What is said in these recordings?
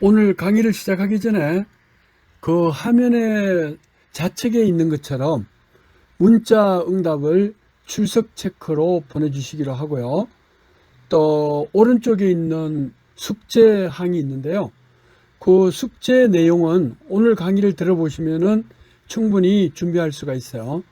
오늘 강의를 시작하기 전에 그 화면에 좌측에 있는 것처럼 문자 응답을 출석 체크로 보내주시기로 하고요. 또 오른쪽에 있는 숙제항이 있는데요. 그 숙제 내용은 오늘 강의를 들어보시면은 충분히 준비할 수가 있어요.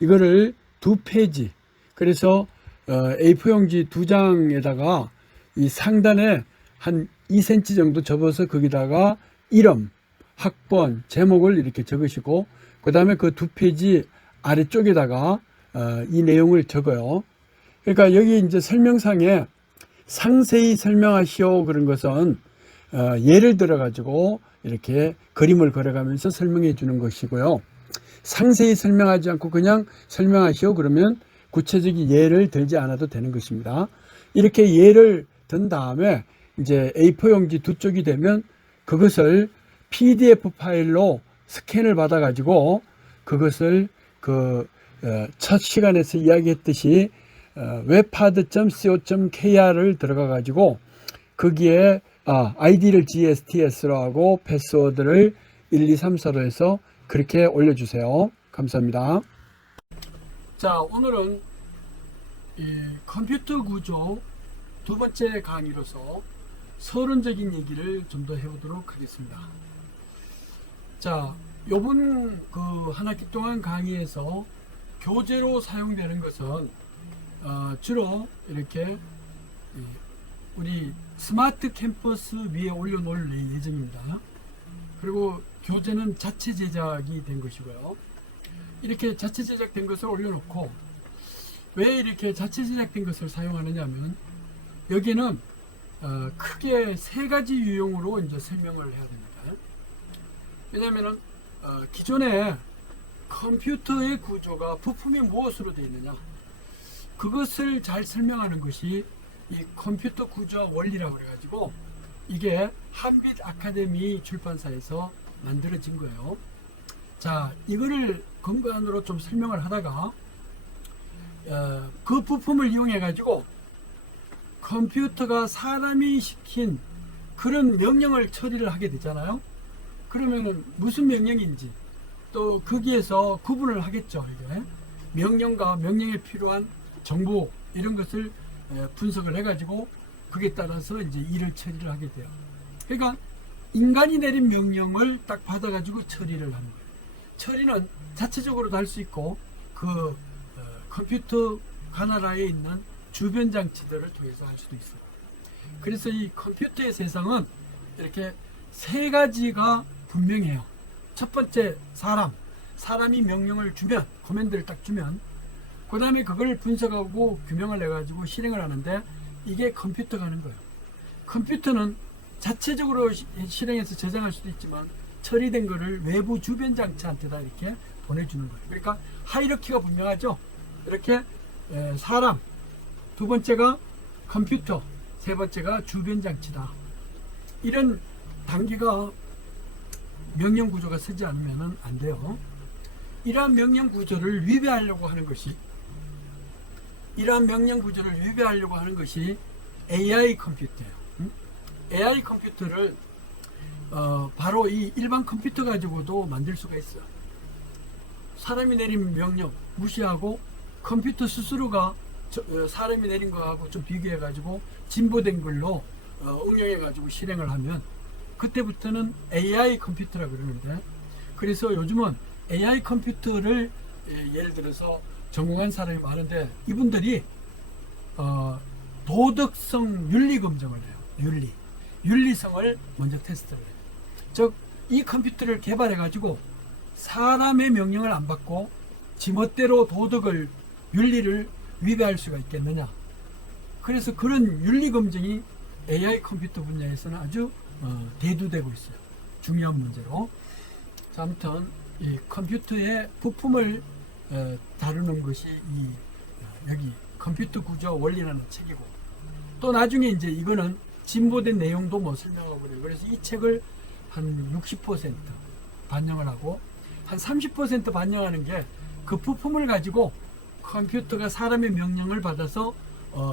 이거를 2페이지, 그래서 A4용지 2장에다가 이 상단에 한 2cm 정도 접어서 거기다가 이름, 학번, 제목을 이렇게 적으시고, 그 다음에 그 2페이지 아래쪽에다가 이 내용을 적어요. 그러니까 여기 이제 설명상에 상세히 설명하시오 그런 것은 예를 들어 가지고 이렇게 그림을 그려가면서 설명해 주는 것이고요. 상세히 설명하지 않고 그냥 설명하시오 그러면 구체적인 예를 들지 않아도 되는 것입니다. 이렇게 예를 든 다음에 이제 A4 용지 두 쪽이 되면 그것을 PDF 파일로 스캔을 받아 가지고 그것을 첫 시간에서 이야기했듯이 webpad.co.kr을 들어가 가지고 거기에 아이디를 GSTS로 하고 패스워드를 1, 2, 3, 4로 해서 그렇게 올려주세요. 감사합니다. 자, 오늘은 이 컴퓨터 구조 두 번째 강의로서 서론적인 얘기를 좀 더 해보도록 하겠습니다. 자, 요번 그 한 학기 동안 강의에서 교재로 사용되는 것은 주로 이렇게 우리 스마트 캠퍼스 위에 올려놓을 예정입니다. 그리고 교재는 자체 제작이 된 것이고요. 이렇게 자체 제작된 것을 올려놓고 왜 이렇게 자체 제작된 것을 사용하느냐 하면 여기는 크게 세 가지 유형으로 이제 설명을 해야 됩니다. 왜냐하면 기존에 컴퓨터의 구조가 부품이 무엇으로 되어 있느냐, 그것을 잘 설명하는 것이 이 컴퓨터 구조와 원리라고 그래가지고 이게 한빛 아카데미 출판사에서 만들어진 거예요. 자, 이거를 근간으로 좀 설명을 하다가 그 부품을 이용해 가지고 컴퓨터가 사람이 시킨 그런 명령을 처리를 하게 되잖아요. 그러면은 무슨 명령인지 또 거기에서 구분을 하겠죠. 이게 명령과 명령에 필요한 정보 이런 것을 분석을 해가지고 그에 따라서 이제 일을 처리를 하게 돼요. 그러니까 인간이 내린 명령을 딱 받아가지고 처리를 하는 거예요. 처리는 자체적으로도 할 수 있고 그 컴퓨터 가나라에 있는 주변 장치들을 통해서 할 수도 있어요. 그래서 이 컴퓨터의 세상은 이렇게 세 가지가 분명해요. 첫 번째, 사람이 명령을 주면, 코맨드를 딱 주면 그 다음에 그걸 분석하고 규명을 해가지고 실행을 하는데 이게 컴퓨터가 하는 거예요. 컴퓨터는 자체적으로 실행해서 저장할 수도 있지만 처리된 거를 외부 주변 장치한테다 이렇게 보내주는 거예요. 그러니까 하이러키가 분명하죠. 이렇게 사람, 두 번째가 컴퓨터, 세 번째가 주변 장치다. 이런 단계가 명령 구조가 쓰지 않으면 안 돼요. 이러한 명령 구조를 위배하려고 하는 것이 AI 컴퓨터예요. AI 컴퓨터를 바로 이 일반 컴퓨터 가지고도 만들 수가 있어요. 사람이 내린 명령 무시하고 컴퓨터 스스로가 사람이 내린 거하고 좀 비교해 가지고 진보된 걸로 응용해 가지고 실행을 하면 그때부터는 AI 컴퓨터라고 그러는데, 그래서 요즘은 AI 컴퓨터를 예를 들어서 전공한 사람이 많은데 이분들이 도덕성 윤리 검증을 해요. 윤리성을 먼저 테스트를 해요. 즉 이 컴퓨터를 개발해 가지고 사람의 명령을 안 받고 지멋대로 도덕을, 윤리를 위배할 수가 있겠느냐. 그래서 그런 윤리 검증이 AI 컴퓨터 분야에서는 아주 대두되고 있어요. 중요한 문제로. 자, 아무튼 이 컴퓨터의 부품을 다루는 것이 여기 컴퓨터 구조 원리라는 책이고, 또 나중에 이제 이거는 진보된 내용도 뭐 설명하고 그래요. 그래서 이 책을 한 60% 반영을 하고 한 30% 반영하는 게 그 부품을 가지고 컴퓨터가 사람의 명령을 받아서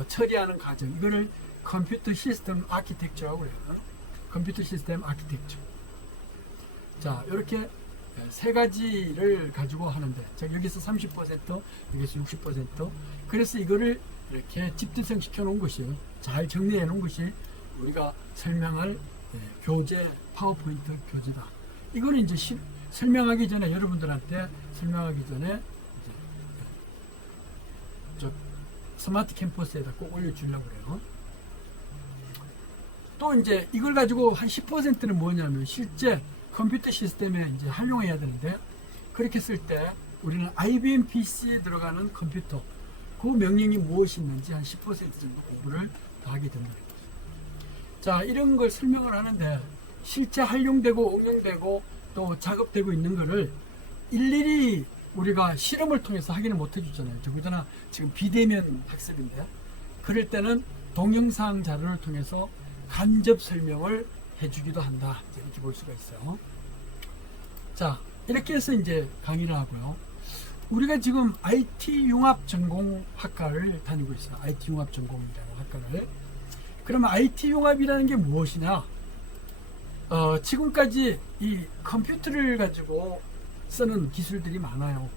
처리하는 과정, 이거를 컴퓨터 시스템 아키텍처라고 그래요. 컴퓨터 시스템 아키텍처. 자, 이렇게 세 가지를 가지고 하는데, 자, 여기서 30%, 여기서 60%. 그래서 이거를 이렇게 집대성 시켜 놓은 것이, 잘 정리해 놓은 것이 우리가 설명할 교재, 파워포인트 교재다. 이거는 이제 설명하기 전에, 여러분들한테 설명하기 전에 이제 저 스마트 캠퍼스에다 꼭 올려주려고 그래요. 또 이제 이걸 가지고 한 10%는 뭐냐면 실제 컴퓨터 시스템에 이제 활용해야 되는데, 그렇게 쓸 때 우리는 IBM PC에 들어가는 컴퓨터, 그 명령이 무엇이 있는지 한 10% 정도 공부를 더 하게 됩니다. 자, 이런 걸 설명을 하는데 실제 활용되고 응용되고 또 작업되고 있는 거를 일일이 우리가 실험을 통해서 확인을 못 해주잖아요. 더구나 지금 비대면 학습인데, 그럴 때는 동영상 자료를 통해서 간접 설명을 해주기도 한다. 이렇게 볼 수가 있어요. 자, 이렇게 해서 이제 강의를 하고요. 우리가 지금 IT 융합 전공 학과를 다니고 있어요. IT 융합 전공이라는 학과를. 그러면 IT 융합이라는 게 무엇이냐? 지금까지 이 컴퓨터를 가지고 쓰는 기술들이 많아요.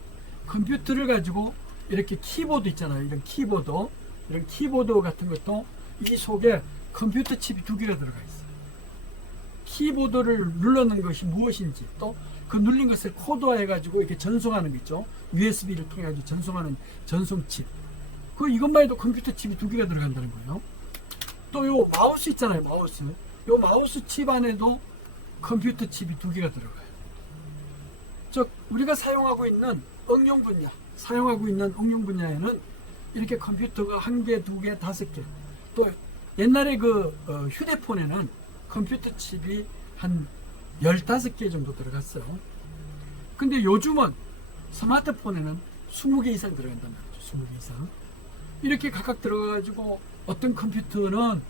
컴퓨터를 가지고 이렇게 키보드 있잖아요. 이런 키보드 같은 것도 이 속에 컴퓨터 칩이 2개가 들어가 있어요. 키보드를 눌러놓은 것이 무엇인지, 또 그 눌린 것을 코드화해 가지고 이렇게 전송하는 거 있죠. USB를 통해 가지고 전송하는 전송 칩. 이것만 해도 컴퓨터 칩이 2개가 들어간다는 거예요. 또 요 마우스 있잖아요. 요 마우스 칩 안에도 컴퓨터 칩이 2개가 들어가요. 즉 우리가 사용하고 있는 응용 분야에는 이렇게 컴퓨터가 1개, 2개, 5개. 또 옛날에 휴대폰에는 컴퓨터 칩이 한 15개 정도 들어갔어요. 근데 요즘은 스마트폰에는 20개 이상 들어간단 말이죠. 20개 이상. 이렇게 각각 들어가가지고 어떤 컴퓨터는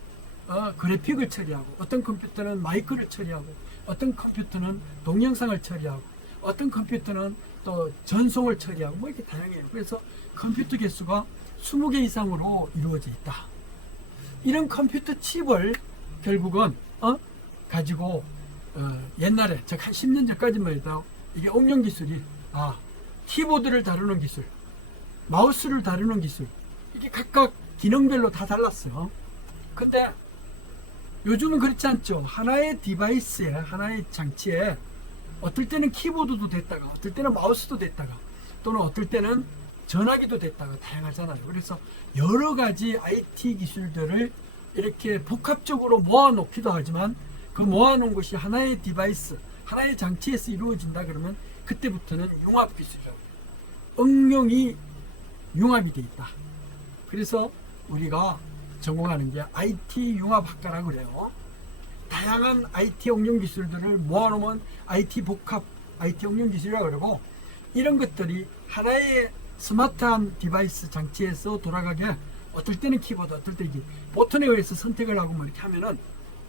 그래픽을 처리하고, 어떤 컴퓨터는 마이크를 처리하고, 어떤 컴퓨터는 동영상을 처리하고, 어떤 컴퓨터는 또 전송을 처리하고, 뭐 이렇게 다양해요. 그래서 컴퓨터 개수가 20개 이상으로 이루어져 있다. 이런 컴퓨터 칩을 결국은 가지고 옛날에 즉 한 10년 전까지만 해도 이게 응용 기술이 키보드를 다루는 기술, 마우스를 다루는 기술, 이게 각각 기능별로 다 달랐어요. 근데 요즘은 그렇지 않죠. 하나의 디바이스에, 하나의 장치에 어떨 때는 키보드도 됐다가, 어떨 때는 마우스도 됐다가, 또는 어떨 때는 전화기도 됐다가 다양하잖아요. 그래서 여러 가지 IT 기술들을 이렇게 복합적으로 모아놓기도 하지만, 그 모아놓은 것이 하나의 디바이스, 하나의 장치에서 이루어진다 그러면 그때부터는 융합 기술이라고 해요. 응용이 융합이 되어 있다. 그래서 우리가 전공하는 게 IT 융합학과라고 그래요. 다양한 IT 응용 기술들을 모아놓으면 IT 복합, IT 응용 기술이라고 그러고, 이런 것들이 하나의 스마트한 디바이스 장치에서 돌아가게, 어떨 때는 키보드, 어떨 때 이게 버튼에 의해서 선택을 하고 뭐 이렇게 하면은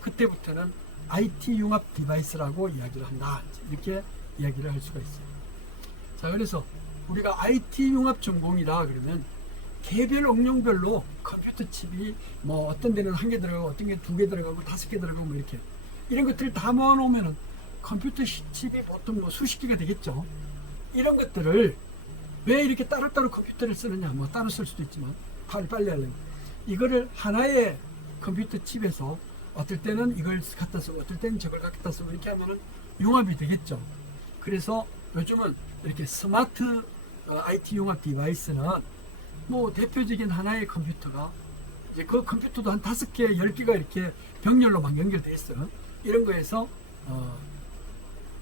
그때부터는 IT 융합 디바이스라고 이야기를 한다. 이렇게 이야기를 할 수가 있어요. 자, 그래서 우리가 IT 융합 전공이라 그러면 개별 응용별로 컴퓨터 칩이 뭐 어떤 데는 1개 들어가고, 어떤 게 2개 들어가고, 5개 들어가고, 뭐 이렇게 이런 것들을 다 모아놓으면은 컴퓨터 칩이 보통 뭐 수십 개가 되겠죠. 이런 것들을 왜 이렇게 따로따로 컴퓨터를 쓰느냐, 뭐 따로 쓸 수도 있지만 빨리 하려면 이거를 하나의 컴퓨터 칩에서 어떨 때는 이걸 갖다 쓰고, 어떨 때는 저걸 갖다 쓰고, 이렇게 하면은 융합이 되겠죠. 그래서 요즘은 이렇게 스마트 IT 융합 디바이스는 뭐 대표적인 하나의 컴퓨터가, 이제 그 컴퓨터도 한 5개, 10개가 이렇게 병렬로 막 연결되어 있어요. 이런 거에서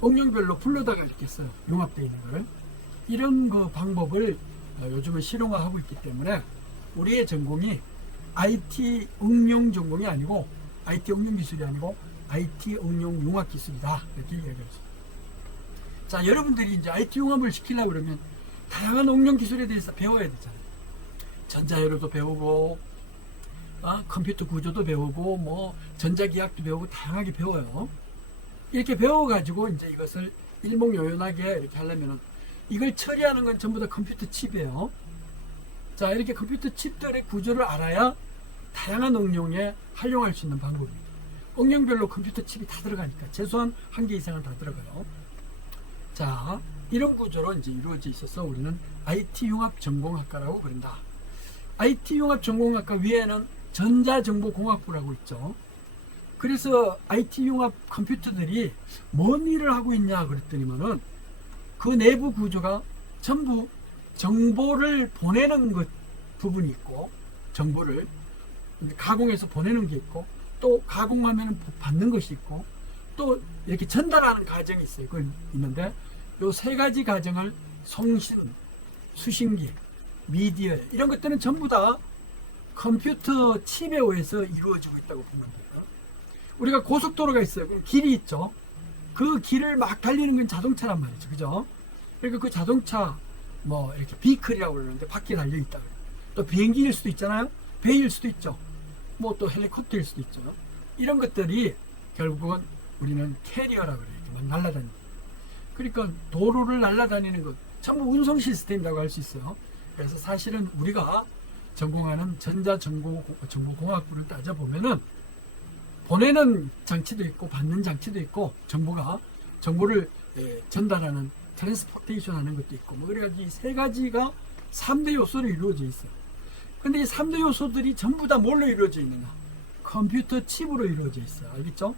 응용별로 불러다가 이렇게 써요. 융합되어 있는 걸. 이런 그 방법을 요즘은 실용화하고 있기 때문에 우리의 전공이 IT 응용 전공이 아니고, IT 응용 기술이 아니고 IT 응용 융합 기술이다. 이렇게 얘기하죠. 자, 여러분들이 이제 IT 융합을 시키려고 그러면 다양한 응용 기술에 대해서 배워야 되잖아요. 전자회로도 배우고, 컴퓨터 구조도 배우고, 뭐 전자기학도 배우고, 다양하게 배워요. 이렇게 배워가지고 이제 이것을 일목요연하게 이렇게 하려면은, 이걸 처리하는 건 전부 다 컴퓨터 칩이에요. 자, 이렇게 컴퓨터 칩들의 구조를 알아야 다양한 응용에 활용할 수 있는 방법입니다. 응용별로 컴퓨터 칩이 다 들어가니까 최소한 한 개 이상은 다 들어가요. 자, 이런 구조로 이제 이루어져 있어서 우리는 IT 융합 전공학과라고 부른다. IT 융합 전공학과 위에는 전자정보공학부라고 있죠. 그래서 IT 융합 컴퓨터들이 뭔 일을 하고 있냐 그랬더니만은 그 내부 구조가 전부 정보를 보내는 것 부분이 있고, 정보를 가공해서 보내는 게 있고, 또 가공하면 받는 것이 있고, 또 이렇게 전달하는 과정이 있어요. 그건 있는데 요 세 가지 과정을 송신, 수신기, 미디어 이런 것들은 전부 다 컴퓨터 칩에 의해서 이루어지고 있다고 보면 돼요. 우리가 고속도로가 있어요. 그럼 길이 있죠. 그 길을 막 달리는 건 자동차란 말이죠. 그죠? 그러니까 그 자동차 뭐 이렇게 비클이라고 그러는데 밖에 달려 있다. 또 비행기일 수도 있잖아요. 배일 수도 있죠. 뭐 또 헬리콥터일 수도 있죠. 이런 것들이 결국은 우리는 캐리어라고 그래요. 이렇게 막 날아다니는. 그러니까 도로를 날아다니는 것 전부 운송 시스템이라고 할 수 있어요. 그래서 사실은 우리가 전공하는 전자정보공학부를 따져보면은 보내는 장치도 있고 받는 장치도 있고 정보를 전달하는 트랜스포테이션 하는 것도 있고 뭐 그래가지고 이 세 가지가 3대 요소로 이루어져 있어요. 근데 이 3대 요소들이 전부 다 뭘로 이루어져 있느냐? 컴퓨터 칩으로 이루어져 있어요. 알겠죠?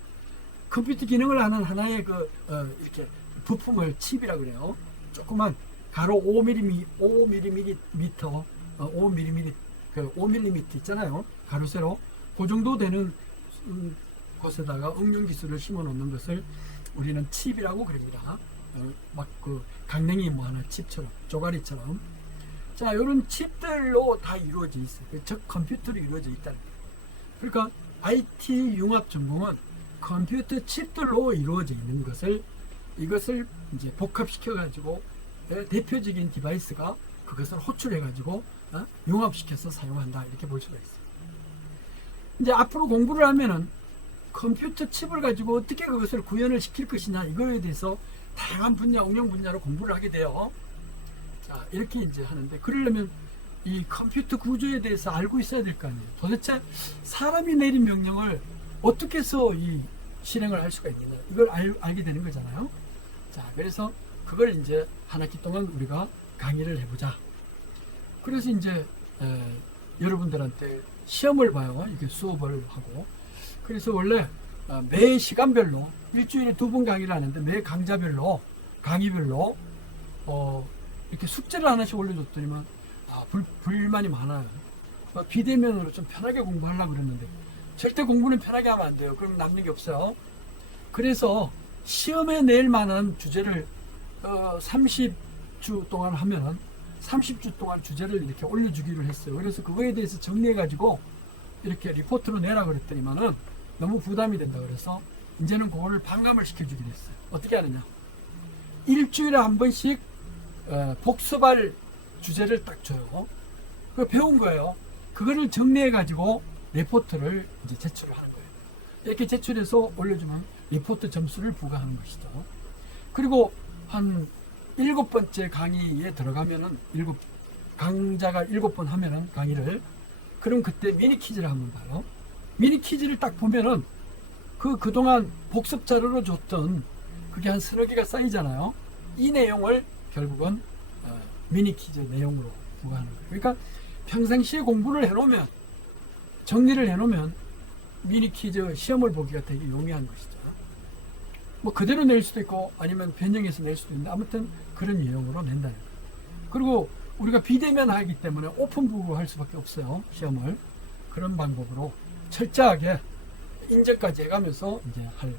컴퓨터 기능을 하는 하나의 이렇게 부품을 칩이라고 그래요. 조그만 가로 5mm, 5mm 있잖아요. 가로 세로 그 정도 되는 곳에다가 응용 기술을 심어 놓는 것을 우리는 칩이라고 그럽니다. 막 그 강냉이 뭐 하나 칩처럼 쪼가리처럼. 자, 이런 칩들로 다 이루어져 있어요. 즉 컴퓨터로 이루어져 있다는 거예요. 그러니까 IT 융합 전공은 컴퓨터 칩들로 이루어져 있는 이것을 이제 복합시켜 가지고 대표적인 디바이스가 그것을 호출해 가지고 융합시켜서 사용한다 이렇게 볼 수가 있어요. 이제 앞으로 공부를 하면은 컴퓨터 칩을 가지고 어떻게 그것을 구현을 시킬 것이냐 이거에 대해서 다양한 분야, 응용 분야로 공부를 하게 돼요. 자, 이렇게 이제 하는데 그러려면 이 컴퓨터 구조에 대해서 알고 있어야 될 거 아니에요. 도대체 사람이 내린 명령을 어떻게 해서 이 실행을 할 수가 있느냐 이걸 알게 되는 거잖아요. 자, 그래서 그걸 이제 한 학기 동안 우리가 강의를 해보자. 그래서 이제 여러분들한테 시험을 봐요. 이렇게 수업을 하고. 그래서 원래 매 시간별로 일주일에 2번 강의를 하는데 매 강좌별로 강의별로 이렇게 숙제를 하나씩 올려줬더니만 불만이 많아요. 비대면으로 좀 편하게 공부하려고 그랬는데 절대 공부는 편하게 하면 안 돼요. 그럼 남는 게 없어요. 그래서 시험에 낼 만한 주제를 30주 동안 하면은 30주 동안 주제를 이렇게 올려주기로 했어요. 그래서 그거에 대해서 정리해가지고 이렇게 리포트로 내라 그랬더니만은 너무 부담이 된다 그래서 이제는 그거를 반감을 시켜주기로 했어요. 어떻게 하느냐? 일주일에 한 번씩 복습할 주제를 딱 줘요. 그거 배운 거예요. 그거를 정리해가지고 리포트를 이제 제출을 하는 거예요. 이렇게 제출해서 올려주면 리포트 점수를 부과하는 것이죠. 그리고 한 7번째 강의에 들어가면은 강좌가 7번 하면은 강의를 그럼 그때 미니 퀴즈를 한번 봐요. 미니 퀴즈를 딱 보면은 그동안 복습 자료로 줬던 그게 한 서너 개가 쌓이잖아요. 이 내용을 결국은 미니 퀴즈 내용으로 부과하는 거예요. 그러니까 평상시에 공부를 해놓으면 정리를 해놓으면 미니 퀴즈 시험을 보기가 되게 용이한 것이죠. 뭐 그대로 낼 수도 있고 아니면 변형해서 낼 수도 있는데 아무튼 그런 유형으로 낸다는 거예요. 그리고 우리가 비대면 하기 때문에 오픈북으로 할 수밖에 없어요. 시험을 그런 방법으로 철저하게 인정까지 해가면서 이제 할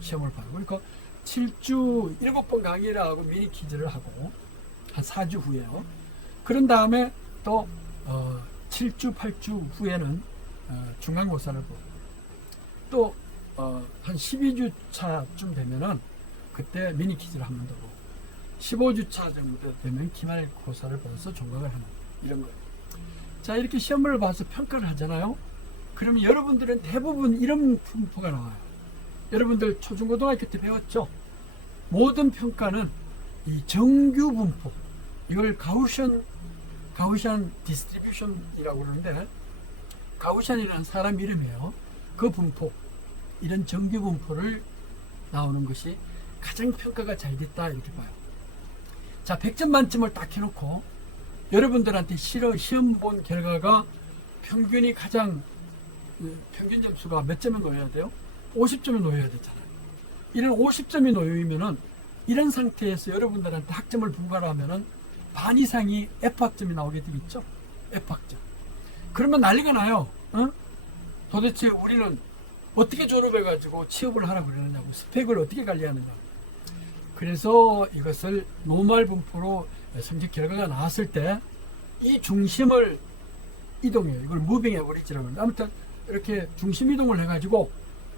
시험을 봐요. 그러니까 7주 7번 강의를 하고 미니 퀴즈를 하고 한 4주 후에요. 그런 다음에 또 7주 8주 후에는 중간고사를 보고 또 한 12주 차쯤 되면은 그때 미니 퀴즈를 한 번 더 보고 15주 차 정도 되면 기말고사를 봐서 종강을 하는 이런 거예요. 자, 이렇게 시험을 봐서 평가를 하잖아요. 그러면 여러분들은 대부분 이런 분포가 나와요. 여러분들 초중고등학교 때 배웠죠? 모든 평가는 이 정규 분포, 이걸 가우션 디스트리뷰션이라고 그러는데 가우션이라는 사람 이름이에요. 그 분포 이런 정규 분포를 나오는 것이 가장 평가가 잘 됐다 이렇게 봐요. 자, 100점 만점을 딱 해놓고 여러분들한테 시험 본 결과가 평균이 가장 평균 점수가 몇 점에 놓여야 돼요? 50점에 놓여야 되잖아요. 이런 50점이 놓이면은 이런 상태에서 여러분들한테 학점을 분발하면은 반 이상이 F학점이 나오게 되겠죠? F학점. 그러면 난리가 나요. 어? 도대체 우리는 어떻게 졸업해가지고 취업을 하라고 그러느냐고, 스펙을 어떻게 관리하느냐고. 그래서 이것을 노멀 분포로 성적 결과가 나왔을 때 이 중심을 이동해요. 이걸 무빙 에버리지라고 합니다. 아무튼 이렇게 중심 이동을 해가지고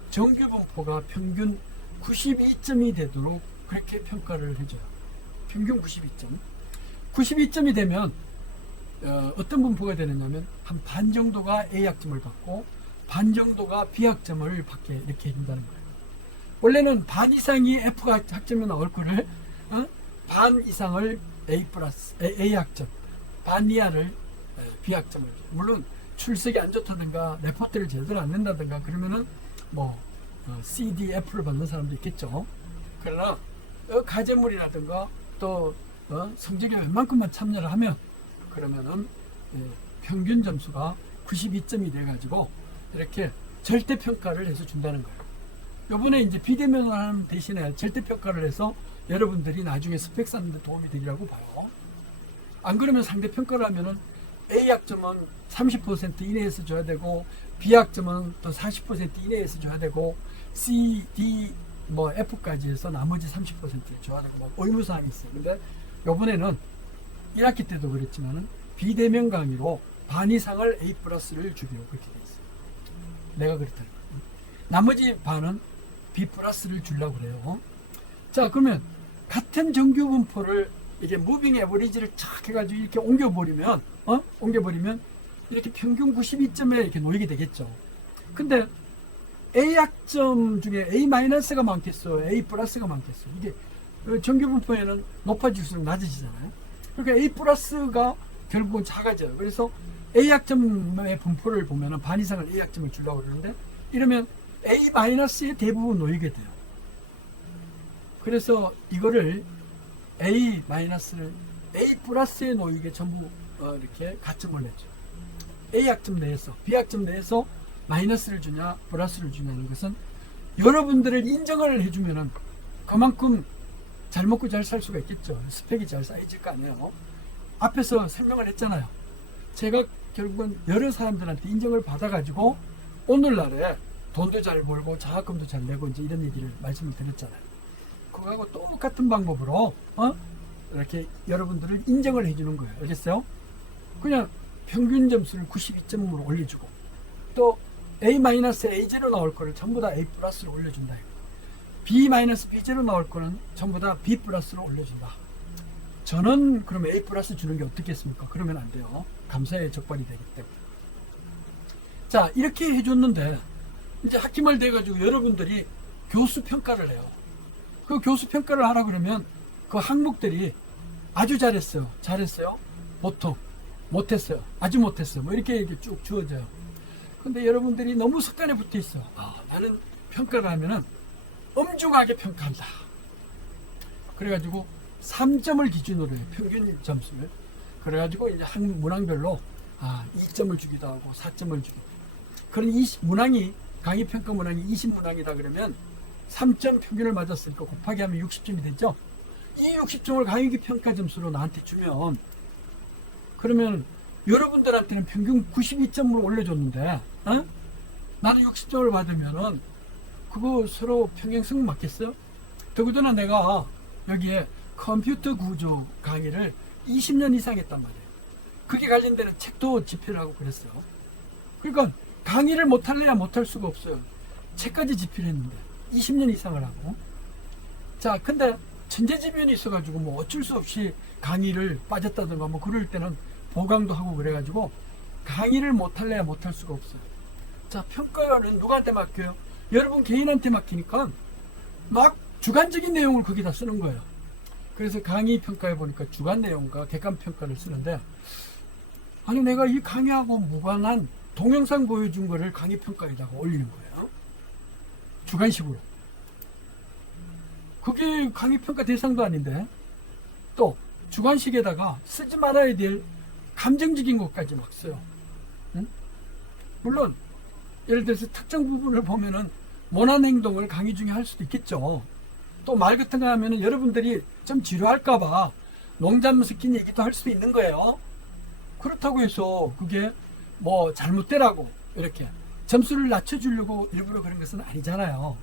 정규 분포가 평균 92점이 되도록 그렇게 평가를 해줘요. 평균 92점. 92점이 되면 어떤 분포가 되느냐면 한 반 정도가 A학점을 받고 반 정도가 B학점을 받게 이렇게 해준다는 거예요. 원래는 반 이상이 F학점이 나올 거를 반 이상을 A학점, 반 이하를 B학점을. 물론 출석이 안 좋다든가 레포트를 제대로 안 낸다든가 그러면은 뭐 C, D, F를 받는 사람도 있겠죠. 그러나 가제물이라든가 또 성적이 웬만큼만 참여를 하면 그러면은 평균 점수가 92점이 돼가지고 이렇게 절대평가를 해서 준다는 거예요. 요번에 이제 비대면을 하는 대신에 절대평가를 해서 여러분들이 나중에 스펙 쌓는 데 도움이 되리라고 봐요. 안 그러면 상대평가를 하면은 A학점은 30% 이내에서 줘야 되고 B학점은 또 40% 이내에서 줘야 되고 C, D, 뭐 F까지 해서 나머지 30%를 줘야 되고 뭐 의무사항이 있어요. 근데 요번에는 1학기 때도 그랬지만은 비대면 강의로 반 이상을 A 플러스를 주기로 그렇게 돼 있어요. 내가 그랬다. 나머지 반은 B 플러스를 주려고 그래요. 자, 그러면 같은 정규 분포를 이게 무빙 에버리지를 착 해가지고 이렇게 옮겨버리면 이렇게 평균 92점에 이렇게 놓이게 되겠죠. 근데 A학점 중에 A-가 많겠어요? A+가 많겠어요? 이게 정규 분포에는 높아질수록 낮아지잖아요. 그러니까 A+가 결국은 작아져요. 그래서 A학점의 분포를 보면은 반 이상을 A학점을 주려고 그러는데 이러면 A-에 대부분 놓이게 돼요. 그래서 이거를 A-를 A+에 놓이게 전부 이렇게 가점을 내죠. A학점 내에서 B학점 내에서 마이너스를 주냐 플러스를 주냐는 것은 여러분들을 인정을 해주면은 그만큼 잘 먹고 잘 살 수가 있겠죠. 스펙이 잘 쌓여질 거 아니에요. 앞에서 설명을 했잖아요. 제가 결국은 여러 사람들한테 인정을 받아가지고 오늘날에 돈도 잘 벌고 장학금도 잘 내고 이제 이런 얘기를 말씀을 드렸잖아요. 그거하고 똑같은 방법으로 이렇게 여러분들을 인정을 해주는 거예요. 알겠어요? 그냥 평균 점수를 92점으로 올려주고 또 A-A0 나올 거를 전부 다 A+로 올려준다. B-B0 나올 거는 전부 다 B+로 올려준다. 저는 그럼 A+ 주는 게 어떻겠습니까? 그러면 안 돼요. 감사에 적발이 되기 때문에. 자, 이렇게 해줬는데 이제 학기말 돼가지고 여러분들이 교수 평가를 해요. 그 교수 평가를 하라 그러면 그 항목들이 아주 잘했어요. 잘했어요. 보통. 못했어요. 아주 못했어요. 뭐 이렇게 쭉 주어져요. 근데 여러분들이 너무 습관에 붙어 있어. 나는 평가를 하면은 엄중하게 평가한다. 그래가지고 3점을 기준으로 해요. 평균 점수를. 그래가지고 이제 한 문항별로 2점을 주기도 하고 4점을 주기도 하고. 그런 문항이 강의 평가 문항이 20문항이다 그러면 3점 평균을 맞았으니까 곱하기 하면 60점이 되죠. 이 60점을 강의 평가 점수로 나한테 주면 그러면 여러분들한테는 평균 92점을 올려줬는데 나는 60점을 받으면은 그거 서로 평행성 맞겠어요? 더구나 내가 여기에 컴퓨터 구조 강의를 20년 이상 했단 말이에요. 그게 관련되는 책도 집필을 하고 그랬어요. 그러니까 강의를 못할래야 못할 수가 없어요. 책까지 집필했는데 20년 이상을 하고. 자, 근데 천재지변이 있어가지고 뭐 어쩔 수 없이 강의를 빠졌다든가 뭐 그럴 때는 보강도 하고 그래가지고 강의를 못할래야 못할 수가 없어요. 자, 평가는 누구한테 맡겨요? 여러분 개인한테 맡기니까 막 주관적인 내용을 거기다 쓰는 거예요. 그래서 강의 평가해 보니까 주관 내용과 객관 평가를 쓰는데 아니 내가 이 강의하고 무관한 동영상 보여준 거를 강의 평가에다가 올리는 거예요. 주관식으로. 그게 강의평가 대상도 아닌데 또 주관식에다가 쓰지 말아야 될 감정적인 것까지 막 써요. 응? 물론 예를 들어서 특정 부분을 보면은 모난 행동을 강의 중에 할 수도 있겠죠. 또 말 같은 거 하면은 여러분들이 좀 지루할까봐 농담 섞인 얘기도 할 수도 있는 거예요. 그렇다고 해서 그게 뭐 잘못되라고 이렇게 점수를 낮춰주려고 일부러 그런 것은 아니잖아요.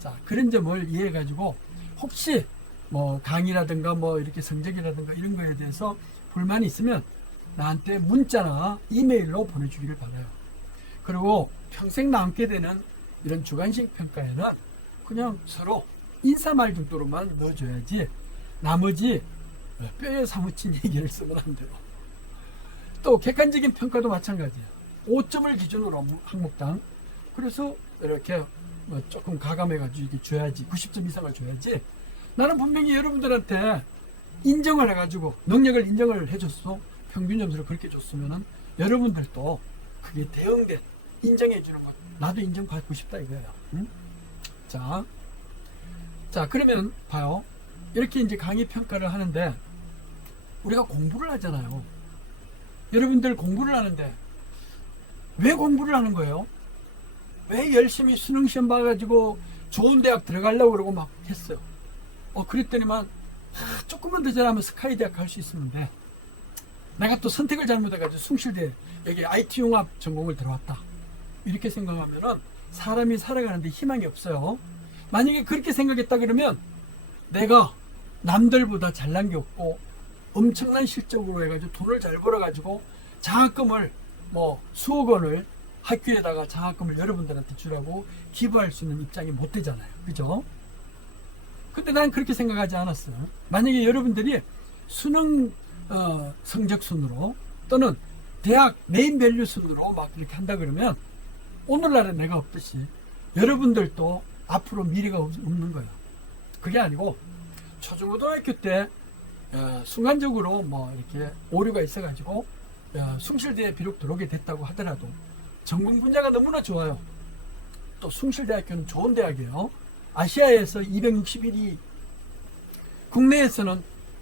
자, 그런 점을 이해해 가지고 혹시 뭐 강의라든가 뭐 이렇게 성적이라든가 이런 거에 대해서 불만이 있으면 나한테 문자나 이메일로 보내주기를 바라요. 그리고 평생 남게 되는 이런 주관식 평가에는 그냥 서로 인사말 정도로만 넣어줘야지 나머지 뼈에 사무친 얘기를 쓰면 안 돼요. 또 객관적인 평가도 마찬가지예요. 5점을 기준으로 항목당. 그래서 이렇게 뭐 조금 가감해가지고 이렇게 줘야지. 90점 이상을 줘야지. 나는 분명히 여러분들한테 인정을 해가지고 능력을 인정을 해줬어. 평균 점수를 그렇게 줬으면은 여러분들도 그게 대응된 인정해주는 것. 나도 인정받고 싶다 이거예요. 응? 자 그러면 봐요. 이렇게 이제 강의 평가를 하는데 우리가 공부를 하잖아요. 여러분들 공부를 하는데 왜 공부를 하는 거예요? 왜 열심히 수능 시험 봐가지고 좋은 대학 들어가려고 그러고 막 했어요. 그랬더니만 조금만 더 잘하면 스카이 대학 갈 수 있었는데 내가 또 선택을 잘못해가지고 숭실대 여기 IT 융합 전공을 들어왔다. 이렇게 생각하면은 사람이 살아가는데 희망이 없어요. 만약에 그렇게 생각했다 그러면 내가 남들보다 잘난 게 없고 엄청난 실적으로 해가지고 돈을 잘 벌어가지고 장학금을 뭐 수억 원을 학교에다가 장학금을 여러분들한테 주라고 기부할 수 있는 입장이 못 되잖아요. 그죠? 근데 난 그렇게 생각하지 않았어요. 만약에 여러분들이 수능 성적 순으로 또는 대학 메인 밸류 순으로 막 이렇게 한다 그러면 오늘날에 내가 없듯이 여러분들도 앞으로 미래가 없는 거예요. 그게 아니고 초중고등학교 때 순간적으로 뭐 이렇게 오류가 있어가지고 숭실대에 비록 들어오게 됐다고 하더라도 전공 분야가 너무나 좋아요. 또 숭실대학교는 좋은 대학이에요. 아시아에서 261위, 국내에서는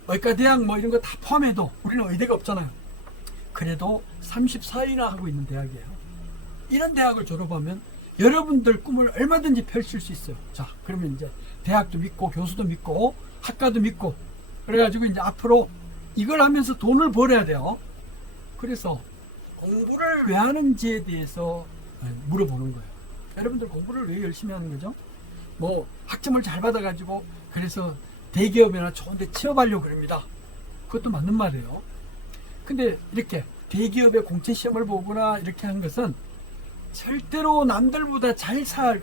의과대학 뭐 이런 거 다 포함해도 우리는 의대가 없잖아요. 그래도 34위나 하고 있는 대학이에요. 이런 대학을 졸업하면 여러분들 꿈을 얼마든지 펼칠 수 있어요. 자, 그러면 이제 대학도 믿고 교수도 믿고 학과도 믿고 그래가지고 이제 앞으로 이걸 하면서 돈을 벌어야 돼요. 그래서 공부를 왜 하는지에 대해서 물어보는 거예요. 여러분들 공부를 왜 열심히 하는 거죠? 뭐 학점을 잘 받아가지고 그래서 대기업이나 좋은 데 취업하려고 그럽니다. 그것도 맞는 말이에요. 근데 이렇게 대기업의 공채 시험을 보거나 이렇게 하는 것은 절대로 남들보다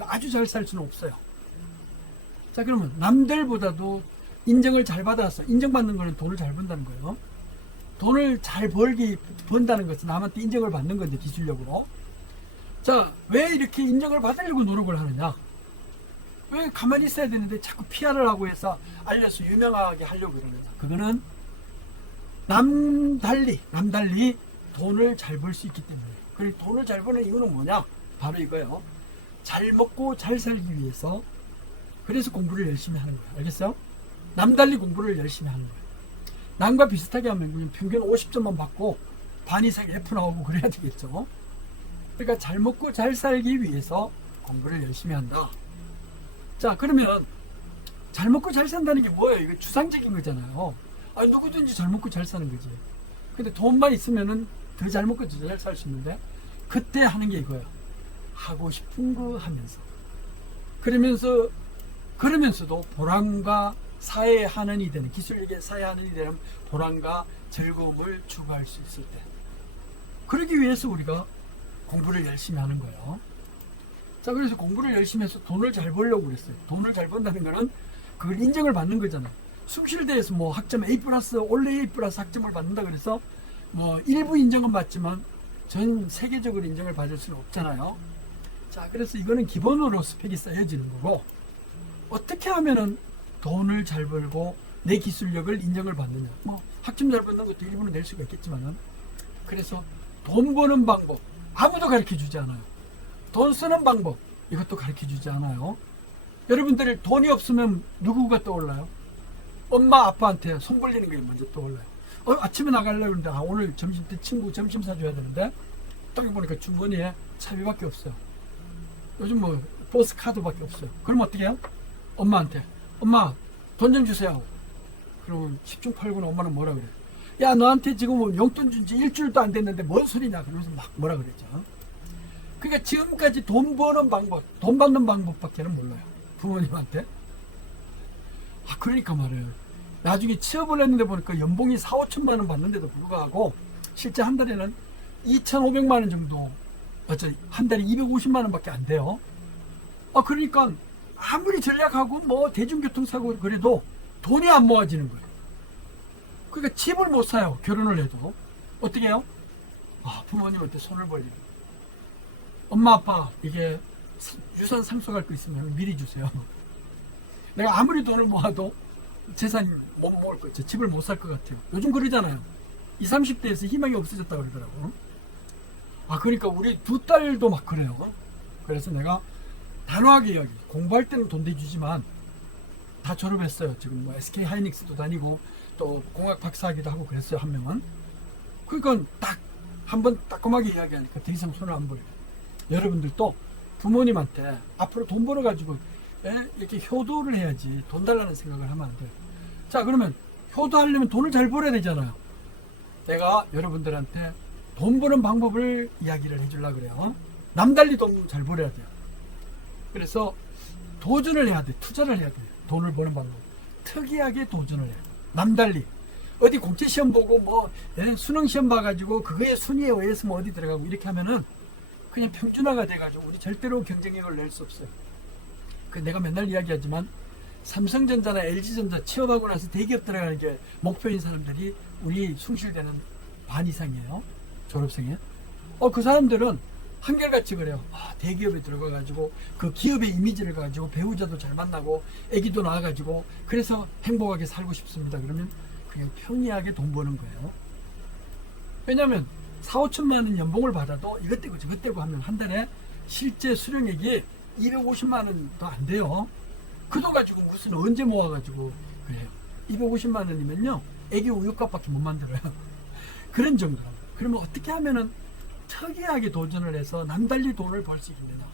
아주 잘 살 수는 없어요. 자, 그러면 남들보다도 인정을 잘 받아서 인정받는 거는 돈을 잘 번다는 거예요. 돈을 잘 번다는 것은 남한테 인정을 받는 건데 기술력으로. 자, 왜 이렇게 인정을 받으려고 노력을 하느냐? 왜 가만히 있어야 되는데 자꾸 PR을 하고 해서 알려서 유명하게 하려고 그러는 거죠. 그거는 남달리 돈을 잘 벌 수 있기 때문에. 그리고 돈을 잘 버는 이유는 뭐냐? 바로 이거예요. 잘 먹고 잘 살기 위해서. 그래서 공부를 열심히 하는 거예요. 알겠어요? 남달리 공부를 열심히 하는 거예요. 남과 비슷하게 하면 그냥 평균 50점만 받고 반 이상 F 나오고 그래야 되겠죠. 그러니까 잘 먹고 잘 살기 위해서 공부를 열심히 한다. 자, 그러면 잘 먹고 잘 산다는 게 뭐예요? 이거 추상적인 거잖아요. 누구든지 잘 먹고 잘 사는 거지. 근데 돈만 있으면은 더 잘 먹고 더 잘 살 수 있는데 그때 하는 게 이거예요. 하고 싶은 거 하면서. 그러면서도 보람과 사회의 한원이 되는, 기술력의 사회의 한원이 되는 보람과 즐거움을 추구할 수 있을 때. 그러기 위해서 우리가 공부를 열심히 하는 거예요. 자, 그래서 공부를 열심히 해서 돈을 잘 벌려고 그랬어요. 돈을 잘 번다는 거는 그걸 인정을 받는 거잖아요. 숭실대에서 뭐 학점 A+, 올해 A+ 학점을 받는다 그래서 뭐 일부 인정은 받지만 전 세계적으로 인정을 받을 수는 없잖아요. 자, 그래서 이거는 기본으로 스펙이 쌓여지는 거고, 어떻게 하면은 돈을 잘 벌고 내 기술력을 인정을 받느냐. 뭐 학점 잘 받는 것도 일부는 낼 수가 있겠지만은, 그래서 돈 버는 방법 아무도 가르쳐 주지 않아요. 돈 쓰는 방법 이것도 가르쳐 주지 않아요? 여러분들 돈이 없으면 누구가 떠올라요? 엄마 아빠한테 손 벌리는 게 먼저 떠올라요. 아침에 나가려고 했는데 오늘 점심 때 친구 점심 사줘야 되는데 딱 보니까 주머니에 차비밖에 없어요. 요즘 뭐 버스 카드밖에 없어요. 그럼 어떻게 해요? 엄마한테 엄마 돈 좀 주세요. 그러면 10중 8구는 엄마는 뭐라 그래? 야 너한테 지금 용돈 준 지 일주일도 안 됐는데 뭔 소리냐 그러면서 막 뭐라 그랬죠. 그러니까 지금까지 돈 버는 방법, 돈 받는 방법밖에는 몰라요. 부모님한테. 그러니까 말이에요. 나중에 취업을 했는데 보니까 연봉이 4, 5천만 원 받는데도 불구하고 실제 한 달에는 2,500만 원 정도, 한 달에 250만 원밖에 안 돼요. 그러니까 아무리 전략하고 뭐 대중교통사고 그래도 돈이 안 모아지는 거예요. 그러니까 집을 못 사요. 결혼을 해도. 어떻게 해요? 부모님한테 손을 벌리고. 엄마 아빠 이게 유산 상속할 거 있으면 미리 주세요. 내가 아무리 돈을 모아도 재산이 못 모을 거 있죠. 집을 못 살 것 같아요. 요즘 그러잖아요. 20, 30대에서 희망이 없어졌다고 그러더라고. 그러니까 우리 두 딸도 막 그래요. 그래서 내가 단호하게 이야기. 공부할 때는 돈 대주지만 다 졸업했어요. 지금 뭐 SK 하이닉스도 다니고 또 공학 박사하기도 하고 그랬어요. 한 명은. 그러니까 딱 한번 따끔하게 이야기하니까 더 이상 손을 안 벌려. 여러분들도 부모님한테 앞으로 돈 벌어가지고 이렇게 효도를 해야지 돈 달라는 생각을 하면 안 돼요. 자, 그러면 효도하려면 돈을 잘 벌어야 되잖아요. 내가 여러분들한테 돈 버는 방법을 이야기를 해주려고 그래요. 남달리 돈 잘 벌어야 돼요. 그래서 도전을 해야 돼. 투자를 해야 돼. 돈을 버는 방법. 특이하게 도전을 해요. 남달리. 어디 공채시험 보고 뭐 수능시험 봐가지고 그거의 순위에 의해서 뭐 어디 들어가고 이렇게 하면은 그냥 평준화가 돼가지고 우리 절대로 경쟁력을 낼 수 없어요. 내가 맨날 이야기하지만 삼성전자나 LG전자 취업하고 나서 대기업 들어가는 게 목표인 사람들이 우리 숭실대는 반 이상이에요. 졸업생에. 그 사람들은 한결같이 그래요. 대기업에 들어가가지고 그 기업의 이미지를 가지고 배우자도 잘 만나고 애기도 낳아가지고 그래서 행복하게 살고 싶습니다. 그러면 그냥 평이하게 돈 버는 거예요. 왜냐하면 4, 5천만 원 연봉을 받아도 이것 떼고 저것 떼고 하면 한 달에 실제 수령액이 250만 원도 안 돼요. 그 돈 가지고 무슨 언제 모아가지고 그래요. 250만 원이면요 애기 우유값밖에 못 만들어요. 그런 정도. 그러면 어떻게 하면은 특이하게 도전을 해서 남달리 돈을 벌 수 있느냐.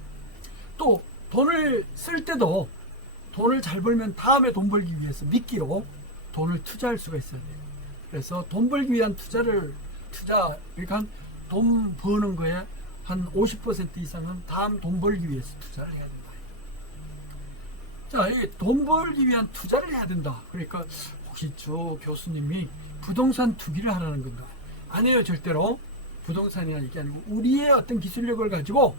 또 돈을 쓸 때도 돈을 잘 벌면 다음에 돈 벌기 위해서 미끼로 돈을 투자할 수가 있어야 돼요. 그래서 돈 벌기 위한 그러니까 돈 버는 거에 한 50% 이상은 다음 돈 벌기 위해서 투자를 해야 된다. 자, 이 돈 벌기 위한 투자를 해야 된다. 그러니까 혹시 저 교수님이 부동산 투기를 하라는 건가? 아니에요, 절대로. 부동산이나 이게 아니고 우리의 어떤 기술력을 가지고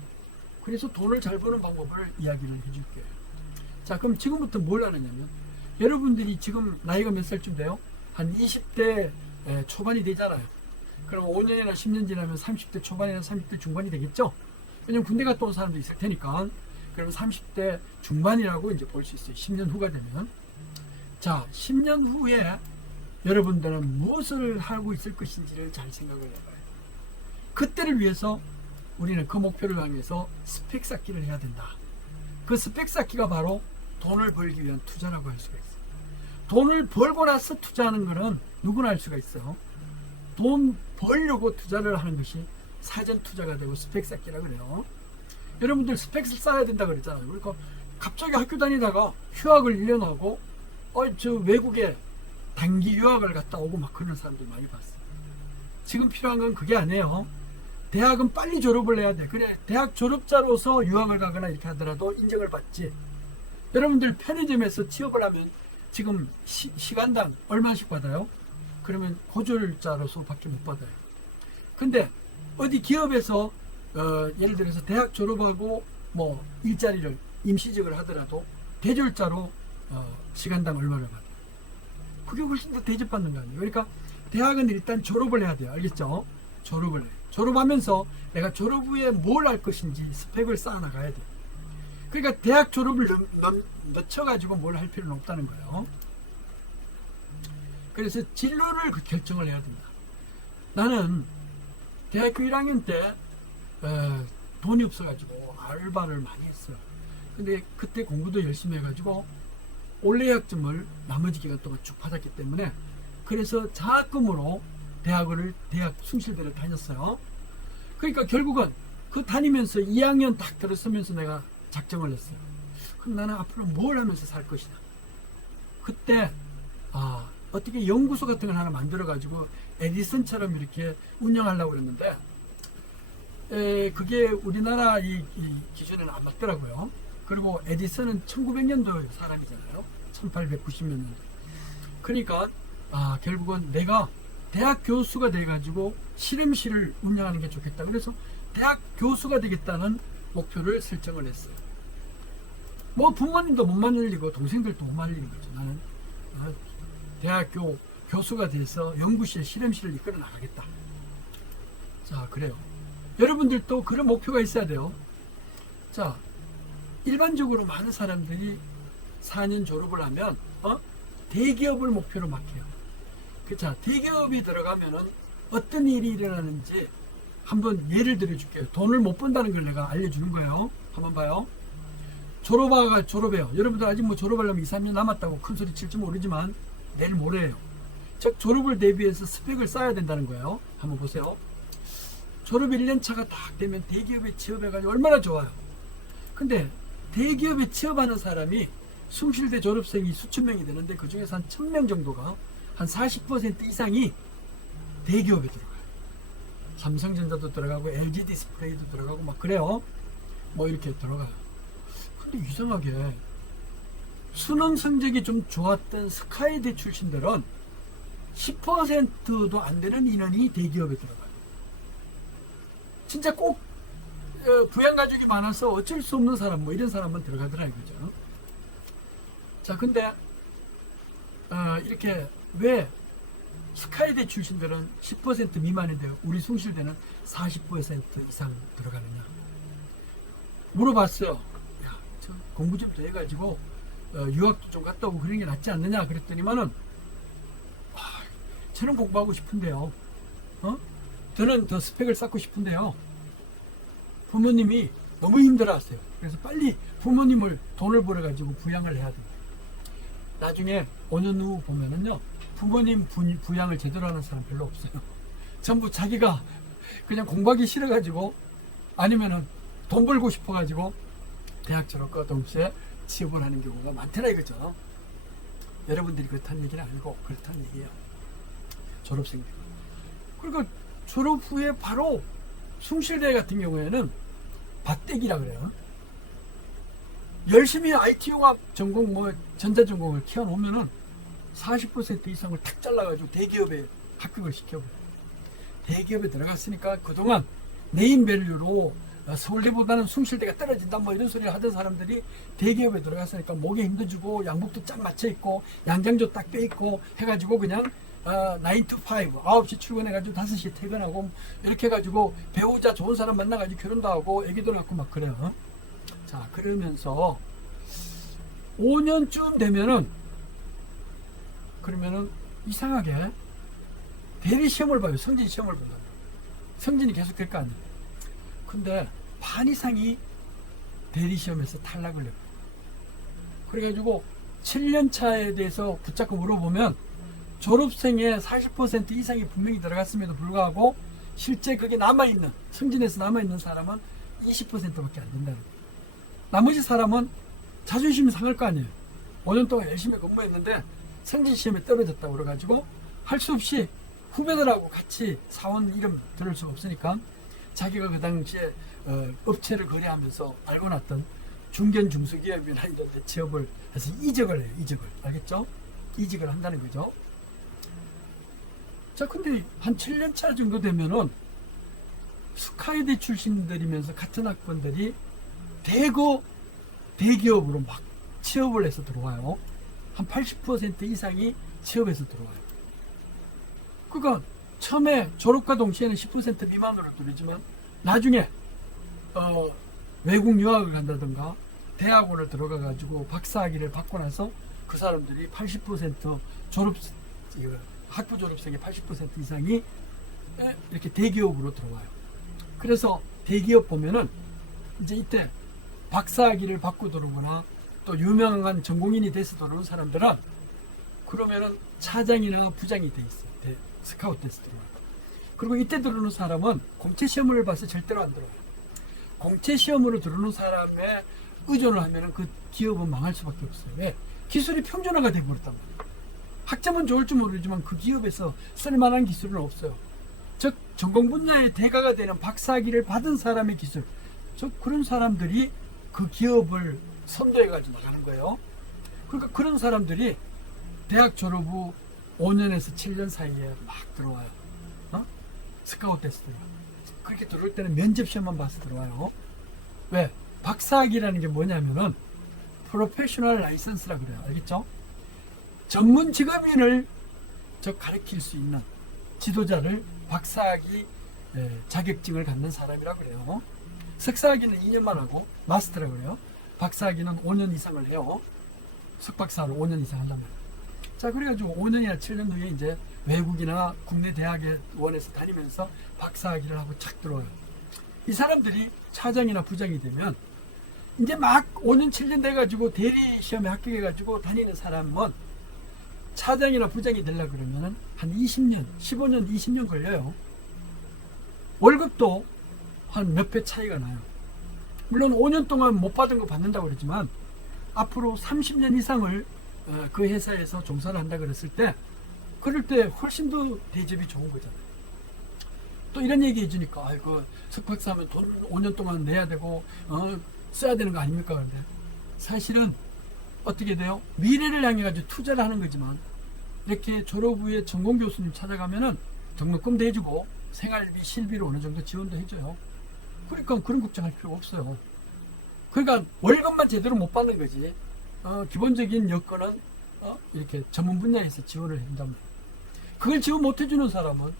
그래서 돈을 잘 버는 방법을 이야기를 해줄게요. 자, 그럼 지금부터 뭘 하느냐면 여러분들이 지금 나이가 몇 살쯤 돼요? 한 20대 초반이 되잖아요. 그럼 5년이나 10년 지나면 30대 초반이나 30대 중반이 되겠죠? 왜냐면 군대 갔다 온 사람도 있을 테니까. 그러면 30대 중반이라고 이제 볼 수 있어요. 10년 후가 되면. 자, 10년 후에 여러분들은 무엇을 하고 있을 것인지를 잘 생각을 해봐요. 그때를 위해서 우리는 그 목표를 향해서 스펙 쌓기를 해야 된다. 그 스펙 쌓기가 바로 돈을 벌기 위한 투자라고 할 수가 있어요. 돈을 벌고 나서 투자하는 것은 누구나 할 수가 있어요. 돈 벌려고 투자를 하는 것이 사전 투자가 되고 스펙 쌓기라고 그래요. 여러분들 스펙을 쌓아야 된다 그랬잖아요. 그러니까 갑자기 학교 다니다가 휴학을 1년 하고 저 외국에 단기 유학을 갔다 오고 막 그런 사람들 많이 봤어요. 지금 필요한 건 그게 아니에요. 대학은 빨리 졸업을 해야 돼. 그래, 대학 졸업자로서 유학을 가거나 이렇게 하더라도 인정을 받지. 여러분들 편의점에서 취업을 하면 지금 시간당 얼마씩 받아요? 그러면 고졸자로서 밖에 못 받아요. 근데 어디 기업에서 예를 들어서 대학 졸업하고 뭐 일자리를 임시직을 하더라도 대졸자로 시간당 얼마를 받아요? 그게 훨씬 더 대접받는 거 아니에요. 그러니까 대학은 일단 졸업을 해야 돼요. 알겠죠? 졸업을 해요. 졸업하면서 내가 졸업 후에 뭘 할 것인지 스펙을 쌓아 나가야 돼요. 그러니까 대학 졸업을 늦춰가지고 뭘 할 필요는 없다는 거예요. 그래서 진로를 결정을 해야 된다. 나는 대학교 1학년 때 돈이 없어가지고 알바를 많이 했어요. 근데 그때 공부도 열심히 해가지고 올레 학점을 나머지 기간 동안 쭉 받았기 때문에 그래서 장학금으로 대학 숭실대를 다녔어요. 그러니까 결국은 그 다니면서 2학년 딱 들어서면서 내가 작정을 했어요. 그럼 나는 앞으로 뭘 하면서 살 것이냐. 그때 어떻게 연구소 같은 걸 하나 만들어 가지고 에디슨처럼 이렇게 운영하려고 그랬는데 그게 우리나라 이 기준에는 안 맞더라고요. 그리고 에디슨은 1900년도 사람이잖아요. 1890년도. 그러니까 결국은 내가 대학 교수가 돼가지고 실험실을 운영하는 게 좋겠다. 그래서 대학 교수가 되겠다는 목표를 설정을 했어요. 뭐 부모님도 못 말리고 동생들도 못 말리는 거죠. 나는 대학교 교수가 돼서 연구실 실험실을 이끌어 나가겠다. 자, 그래요. 여러분들도 그런 목표가 있어야 돼요. 자, 일반적으로 많은 사람들이 4년 졸업을 하면 대기업을 목표로 막 해요. 자, 대기업이 들어가면은 어떤 일이 일어나는지 한번 예를 들어 줄게요. 돈을 못 번다는 걸 내가 알려주는 거예요. 한번 봐요. 졸업해요. 여러분들 아직 뭐 졸업하려면 2, 3년 남았다고 큰 소리 칠지 모르지만 내일 모레예요. 즉 졸업을 대비해서 스펙을 쌓아야 된다는 거예요. 한번 보세요. 졸업 1년 차가 딱 되면 대기업에 취업해가지고 얼마나 좋아요. 근데 대기업에 취업하는 사람이 숭실대 졸업생이 수천 명이 되는데 그 중에서 한 1000명 정도가 한 40% 이상이 대기업에 들어가요. 삼성전자도 들어가고 LG 디스플레이도 들어가고 막 그래요. 뭐 이렇게 들어가요. 근데 이상하게 수능 성적이 좀 좋았던 스카이대 출신들은 10%도 안 되는 인원이 대기업에 들어가요. 진짜 꼭 부양 가족이 많아서 어쩔 수 없는 사람 뭐 이런 사람만 들어가더라 이거죠. 자, 근데 이렇게 왜 스카이대 출신들은 10% 미만인데 우리 숭실대는 40% 이상 들어가느냐 물어봤어요. 야, 저 공부 좀 더 해가지고 유학도 좀 갔다 오고 그런 게 낫지 않느냐 그랬더니만은 저는 공부하고 싶은데요. 저는 더 스펙을 쌓고 싶은데요. 부모님이 너무 힘들어하세요. 그래서 빨리 부모님을 돈을 벌어가지고 부양을 해야 돼요. 나중에 5년 후 보면은요, 부모님 부양을 제대로 하는 사람 별로 없어요. 전부 자기가 그냥 공부하기 싫어가지고 아니면은 돈 벌고 싶어가지고 대학 졸업과 동시에 취업을 하는 경우가 많더라 이거죠. 여러분들이 그렇다는 얘기는 아니고 그렇다는 얘기예요. 졸업생들. 그러니까 졸업 후에 바로 숭실대 같은 경우에는 밭대기라 그래요. 열심히 IT 융합 전공 뭐 전자전공을 키워놓으면은 40% 이상을 탁 잘라가지고 대기업에 합격을 시켜버려요. 대기업에 들어갔으니까 그동안 네임밸류로 서울대보다는 숭실대가 떨어진다 뭐 이런 소리를 하던 사람들이 대기업에 들어갔으니까 목에 힘도 주고 양복도 쫙 맞춰있고 양장도 딱 껴있고 해가지고 그냥 9 to 5 9시 출근해가지고 5시에 퇴근하고 이렇게 해가지고 배우자 좋은 사람 만나가지고 결혼도 하고 애기도 낳고 막 그래요. 자, 그러면서 5년쯤 되면은 그러면은 이상하게 대리 시험을 봐요. 성진 시험을 봐요. 성진이 계속 될 거 아니에요. 근데 반 이상이 대리 시험에서 탈락을 해요. 그래가지고 7년 차에 대해서 붙잡고 물어보면 졸업생의 40% 이상이 분명히 들어갔음에도 불구하고 실제 그게 남아있는 성진에서 남아있는 사람은 20%밖에 안 된다는 거예요. 나머지 사람은 자존심이 상할 거 아니에요. 5년 동안 열심히 공부했는데 성진 시험에 떨어졌다고 그래가지고 할 수 없이 후배들하고 같이 사원 이름 들을 수가 없으니까 자기가 그 당시에 업체를 거래하면서 알고 났던 중견 중소기업이나 이런 데 취업을 해서 이직을 해요. 이직을. 알겠죠? 이직을 한다는 거죠. 자, 근데 한 7년 차 정도 되면은 스카이대 출신들이면서 같은 학번들이 대기업으로 막 취업을 해서 들어와요. 한 80% 이상이 취업해서 들어와요. 그러니까 처음에 졸업과 동시에는 10% 미만으로 들어오지만 나중에 외국 유학을 간다든가 대학원을 들어가 가지고 박사학위를 받고 나서 그 사람들이 80% 학부 졸업생의 80% 이상이 이렇게 대기업으로 들어와요. 그래서 대기업 보면은 이제 이때 박사학위를 받고 들어오거나 또 유명한 전공인이 돼서 들어오는 사람들은 그러면은 차장이나 부장이 돼 있어요. 스카우트 돼서 들어와요. 그리고 이때 들어오는 사람은 공채 시험을 봐서 절대로 안 들어와요. 공채 시험으로 들어오는 사람에 의존을 하면은 그 기업은 망할 수밖에 없어요. 왜? 기술이 평준화가 되어버렸단 말이에요. 학점은 좋을지 모르지만 그 기업에서 쓸만한 기술은 없어요. 즉 전공 분야의 대가가 되는 박사학위를 받은 사람의 기술, 즉 그런 사람들이 그 기업을 선도해가지고 나가는 거예요. 그러니까 그런 사람들이 대학 졸업 후 5년에서 7년 사이에 막 들어와요. 스카우트 돼서 들어와요. 그렇게 들어올 때는 면접 시험만 봐서 들어와요. 왜? 박사학위라는 게 뭐냐면은 프로페셔널 라이선스라 그래요. 알겠죠? 전문 직업인을 가르칠 수 있는 지도자를 박사학위 자격증을 갖는 사람이라고 그래요. 석사학위는 2년만 하고 마스터라고 그래요. 박사학위는 5년 이상을 해요. 석박사를 5년 이상 하려면. 자, 그래가지고 5년이나 7년 후에 이제 외국이나 국내 대학에 원해서 다니면서 박사학위를 하고 착 들어와요. 이 사람들이 차장이나 부장이 되면 이제 막 5년 7년 돼가지고 대리 시험에 합격해가지고 다니는 사람은 차장이나 부장이 되려고 그러면은 한 20년, 15년, 20년 걸려요. 월급도 한 몇 배 차이가 나요. 물론 5년 동안 못 받은 거 받는다고 그러지만 앞으로 30년 이상을 그 회사에서 종사를 한다 그랬을 때 그럴 때 훨씬 더 대접이 좋은 거잖아요. 또 이런 얘기 해주니까 아이고 석박사하면 돈 5년 동안 내야 되고 써야 되는 거 아닙니까? 그런데 사실은 어떻게 돼요? 미래를 향해 가지고 투자를 하는 거지만 이렇게 졸업 후에 전공 교수님 찾아가면은 등록금도 해주고 생활비, 실비로 어느 정도 지원도 해줘요. 그러니까 그런 걱정할 필요가 없어요. 그러니까 월급만 제대로 못 받는 거지. 기본적인 여건은 이렇게 전문 분야에서 지원을 해준단 말이에요. 그걸 지원 못 해주는 사람은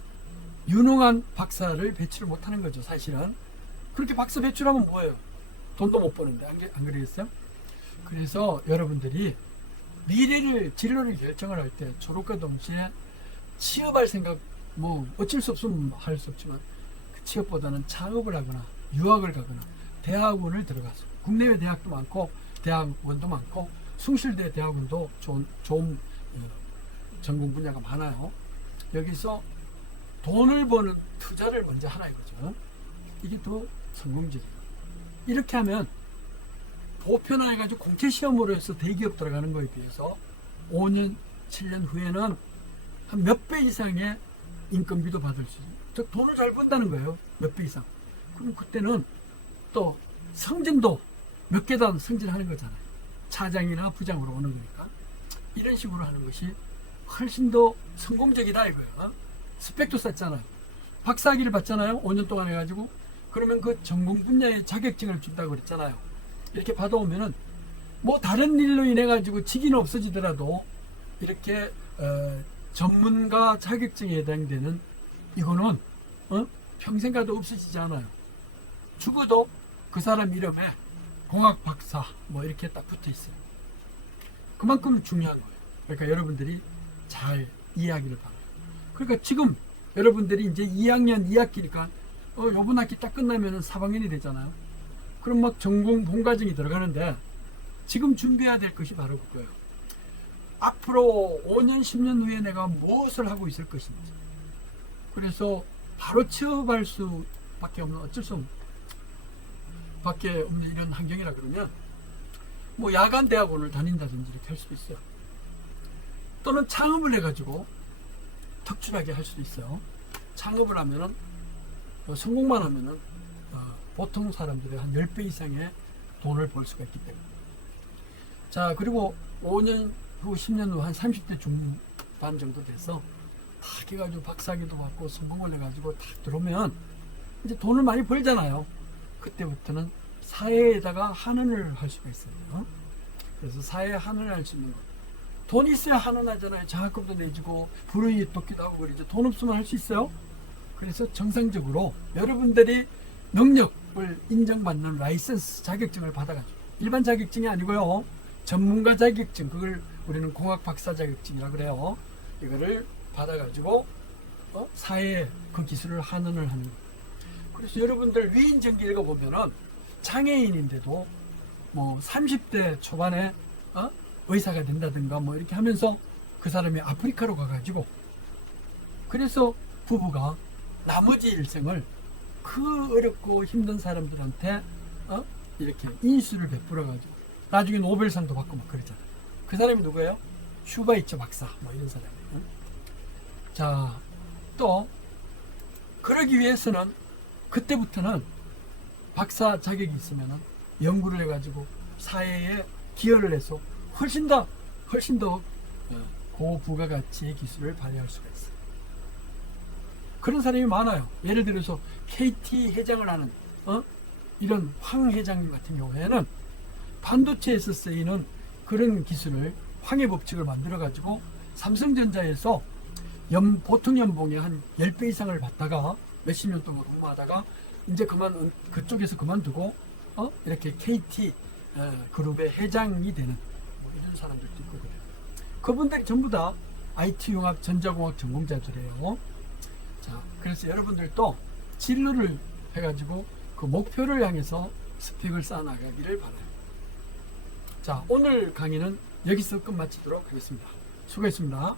유능한 박사를 배출을 못 하는 거죠, 사실은. 그렇게 박사 배출하면 뭐예요? 돈도 못 버는데, 안 그러겠어요? 그래서 여러분들이 미래를, 진로를 결정을 할 때 졸업과 동시에 취업할 생각, 뭐 어쩔 수 없으면 할 수 없지만 그 취업보다는 창업을 하거나 유학을 가거나 대학원을 들어가서 국내외 대학도 많고 대학원도 많고 숭실대 대학원도 좋은 전공 분야가 많아요. 여기서 돈을 버는 투자를 먼저 하나 이거죠. 이게 더 성공적이에요. 이렇게 하면 보편화해가지고 공채 시험으로 해서 대기업 들어가는 거에 비해서 5년, 7년 후에는 한 몇 배 이상의 인건비도 받을 수 있어요. 즉 돈을 잘 번다는 거예요. 몇 배 이상. 그럼 그때는 또 승진도 몇 계단 승진하는 거잖아요. 차장이나 부장으로 오는 거니까. 이런 식으로 하는 것이 훨씬 더 성공적이다 이거예요. 스펙도 쌓잖아요. 박사학위를 받잖아요. 5년 동안 해가지고. 그러면 그 전공 분야의 자격증을 준다고 그랬잖아요. 이렇게 받아오면은 뭐 다른 일로 인해 가지고 직위는 없어지더라도 이렇게 전문가 자격증에 해당되는 이거는 평생 가도 없어지지 않아요. 죽어도 그 사람 이름에 공학 박사 뭐 이렇게 딱 붙어 있어요. 그만큼 중요한 거예요. 그러니까 여러분들이 잘 이해하기를 바라요. 그러니까 지금 여러분들이 이제 2학년 2학기니까 요번 학기 딱 끝나면은 4학년이 되잖아요. 그럼 막 전공 본과정이 들어가는데 지금 준비해야 될 것이 바로 그거예요. 앞으로 5년 10년 후에 내가 무엇을 하고 있을 것인지. 그래서 바로 취업할 수밖에 없는 어쩔 수 밖에 없는 이런 환경이라 그러면 뭐 야간 대학원을 다닌다든지 이렇게 할 수도 있어요. 또는 창업을 해가지고 특출나게 할 수도 있어요. 창업을 하면은 성공만 하면은 보통 사람들의 한 10배 이상의 돈을 벌 수가 있기 때문에. 자, 그리고 5년 후, 10년 후 한 30대 중반 정도 돼서 딱 해가지고 박사학위도 받고 성공을 해가지고 딱 들어오면 이제 돈을 많이 벌잖아요. 그때부터는 사회에다가 환원을 할 수가 있어요. 그래서 사회에 환원을 할 수 있는 거. 돈 있어야 환원하잖아요. 장학금도 내주고 불우이웃 돕기도 하고 그러죠. 돈 없으면 할 수 있어요. 그래서 정상적으로 여러분들이 능력을 인정받는 라이센스 자격증을 받아가지고 일반 자격증이 아니고요. 전문가 자격증, 그걸 우리는 공학 박사 자격증이라고 그래요. 이거를 받아가지고 사회에 그 기술을 환원을 하는 거예요. 그래서 여러분들 위인전기 읽어보면은 장애인인데도 뭐 30대 초반에 의사가 된다든가 뭐 이렇게 하면서 그 사람이 아프리카로 가가지고 그래서 부부가 나머지 일생을 그 어렵고 힘든 사람들한테 이렇게 인수를 베풀어가지고 나중에 노벨상도 받고 막 그러잖아. 그 사람이 누구예요? 슈바이처 박사 뭐 이런 사람이. 자, 또 그러기 위해서는 그때부터는 박사 자격이 있으면 연구를 해가지고 사회에 기여를 해서 훨씬 더 고부가가치의 기술을 발휘할 수가 있어요. 그런 사람이 많아요. 예를 들어서 KT 회장을 하는 이런 황 회장님 같은 경우에는 반도체에서 쓰이는 그런 기술을 황해 법칙을 만들어 가지고 삼성전자에서 보통 연봉의 한 10배 이상을 받다가 몇십 년 동안 근무하다가 이제 그쪽에서 그만두고 이렇게 KT 그룹의 회장이 되는 뭐 이런 사람들도 있고 그래요. 그분들이 전부 다 IT 융합 전자공학 전공자들이에요. 자, 그래서 여러분들도 진로를 해가지고 그 목표를 향해서 스펙을 쌓아나가기를 바라요. 자, 오늘 강의는 여기서 끝마치도록 하겠습니다. 수고했습니다.